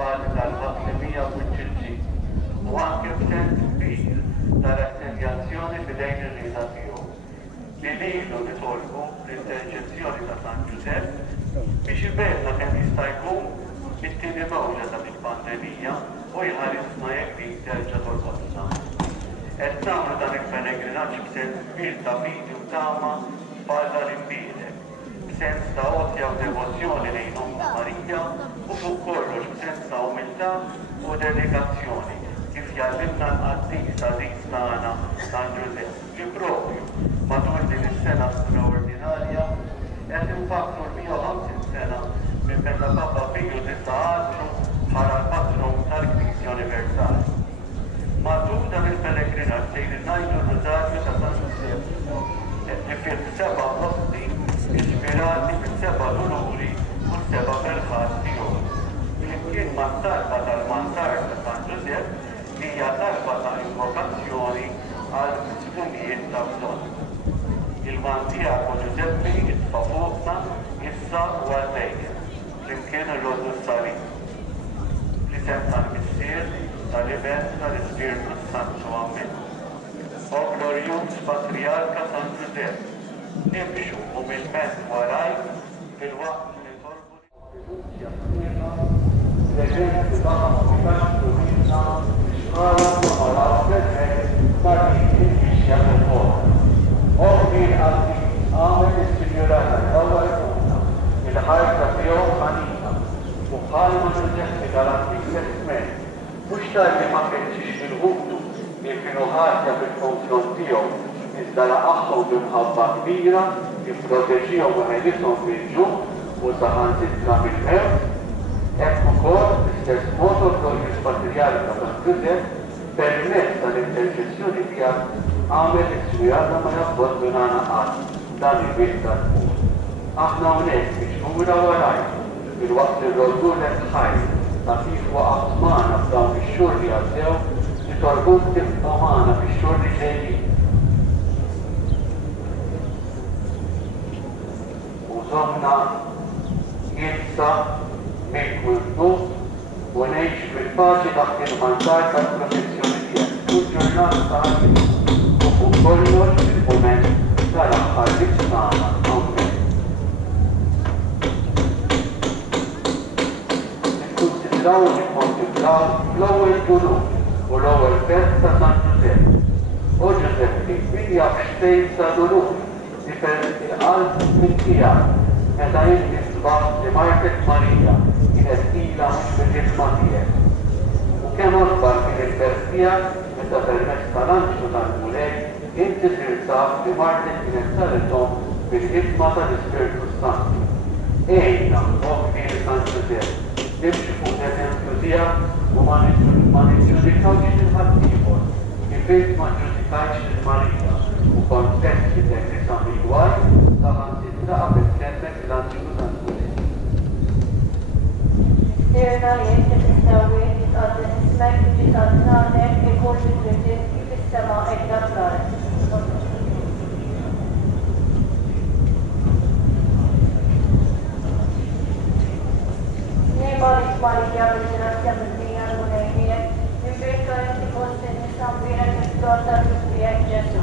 bażi tal-ħaqlimija u ċ-ċilġi u anke b'sens kbir tal-assenjazzjoni f'idejn ir-rieda tiegħu li lilu nitolbu l-interċezzjoni ta' San Giuseppe biex ibellna kemm jista' jkun it-tieni mewġa ta' il-pandemija u jħarisna jekk din terġa' tolqotna. Qed nagħmlu dan il-pellegrinaġġ b'sens kbir ta' fidi u tama bħala l-imbielek, b'sens ta' għotja u devozzjoni lejn Omma Marija u fuq kollox b'sens ta' umiltà u dedikazzjoni kif jallimna l-qaddis għażiż tagħna San Giuseppe li proprju matul din is-sena straordinarja qed infakru l-150 sena minn meta Papa Piju IX bħala l-patron tal-Knisja Universali. Matul dan il-pellegrinaġġ sejrin ngħidu r-Rożarju ta' San Giuseppe li fil-seba' posti ispirati fis-seba' doluri u s-seba' ferħat tiegħu. Flimkien mat-talba tal-mantar ta' San Giuseppe li hija talba ta' invokazzjoni għal żminijiet ta' bżonn. Il-Mantijago Giuseppe jitfa' fuqna issa u għaldejjem flimkien ir-Rodu Salim. L-isem tal-Missier tal-Ibn tal-Ispirtu Santu Amen. O glorius Patriarka San Giuseppe, nimxu umilment waraj fil-waqt li torbu l-eżempju ta' u minna xmara u Oggi għamil il-Sinjurata l-ewwel kuna il-ħajta tiegħu ħanina u bħalma suġġetti tal-antik testament mhux talli ma kienx fil-ħutu li kienu ħarja bil-funzjon tiegħu iżda laqahom b'imħabba kbira jipproteġihom u ħelishom bil-ġuħ u saħansitra mill-mewt hekk ukoll bl-istess mod il-Glorius Patriarka San Giuseppe permezz tal-interċezzjoni tiegħek għamel il-Sinjurata ma jabbandunana qatt dan il-bit tal-mur. Aħna hawnhekk biex nura warajk fil-waqt li rrodulek ħajr ta' kif waqgħet magħna f'dawn ix-xhur li għaddew li torbut tibqa' magħna fix-xhur li ġejjin. U żommna jibsa mill-kultut u ngħix fil-paċi taħt il-mandat tal-protezzjoni tiegħek. Kull ġurnata ta' u kollox il-moment tal-aħħar li tagħna hawnhekk. Nikkunsidraw u nikkontemplaw l-ewwel ġunur u l-ewwel fest ta' San Giuseppe. U Giuseppe min jaf xtejn ta' dunur li per il-qalb minn tiegħek meta inti sbaħ li Martet Marija kienet ilha mhux bil-ġisma tiegħek. U kemm akbar kien il-fest tiegħek meta permezz tal-anġlu tal-mulej inti sirtaf li Martet kienet saretom bil-ħidma tal-Ispirtu Santu. Ejna, okni San Giuseppe, nimxu fuq eżempju tiegħek u ma niġġudikawx il-ħaddieħor, kif int ma ġġudikajx il-Marija u kontest li teħrisa mill-gwaj saħansitra qabel kellek l-anġlu tal-mulej. Sirna li inti tistawwi jitqaddem ismek li tagħtnek ikun bil-ġdid kif is-sema qiegħda tlaret. Maria bil-ġrazzja mill-dija l-munajniet, imbirka inti posti nisambira kif-torta l-Kristijan Ġesu.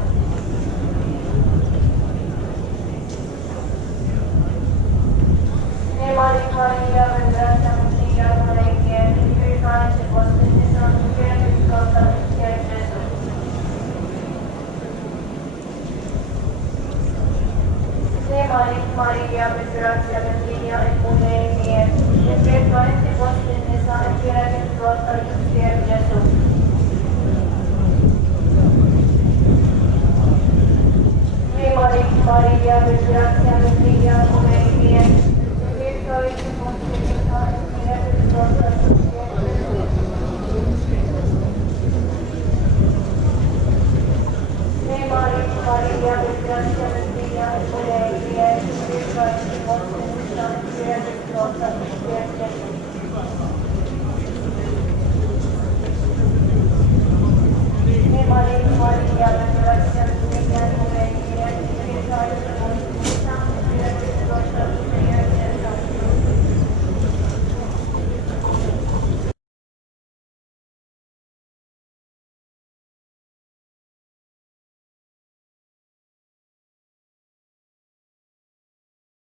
Maria bil-ġrazzja mill-dija l-munajniet, imbirka inti posti nisambira kif-torta l-Kristijan Ġesu. Maria bil-ġrazzja